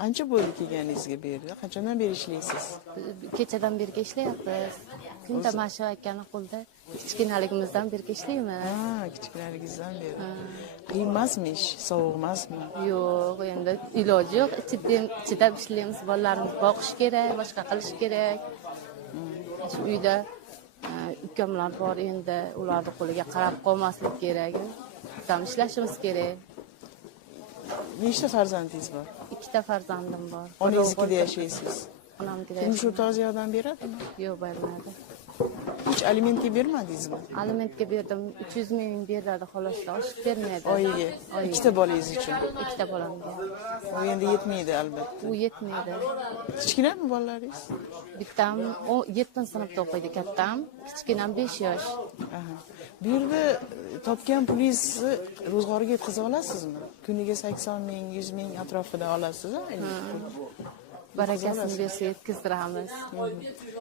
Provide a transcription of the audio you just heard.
Qancha bo'ldi kelganingizga bu yerga? Qachondan beri ishlaysiz? Kechadan birga ishlayapmiz. Kunda mashu akani qo'lda kichkinaligimizdan birga ishlaymiz. Ha, kichkinaligingizdan beri. Qiyin emasmi ish? Sovuq emasmi? Yo'q, endi iloji yo'q. Chidab ishlaymiz. Bolalarimizni boqish kerak, boshqa qilish kerak. Shu uyda ukamlar bor endi, ularning qo'liga qarab qolmaslik kerak. Ham ishlashimiz kerak. Nechta farzandingiz bor? 2 farzandim bor. Onangiznikida yashaysiz? Onamnikida. Turmush o'rtog'ingiz yordam beradimi? Yo'q, bermadi. Hech alimentga bermadingizmi? Alimentga berdim, 300 ming beradi xolos, oshib bermaydi. Oyiga. Ikkita bolangiz uchun. 2 bolamga. U endi yetmaydi albatta. U yetmaydi. Kichkinami bolalaringiz? Bittam 7-sinfda o'qiydi, kattam, kichkinam 5 yosh. Aha. Bu yerda topgan pulingizni ro'zg'orga yetkaza olasizmi? Kuniga 80 ming, 100 ming atrofida olasiz-a? Barakasini bersa yetkazdiramiz.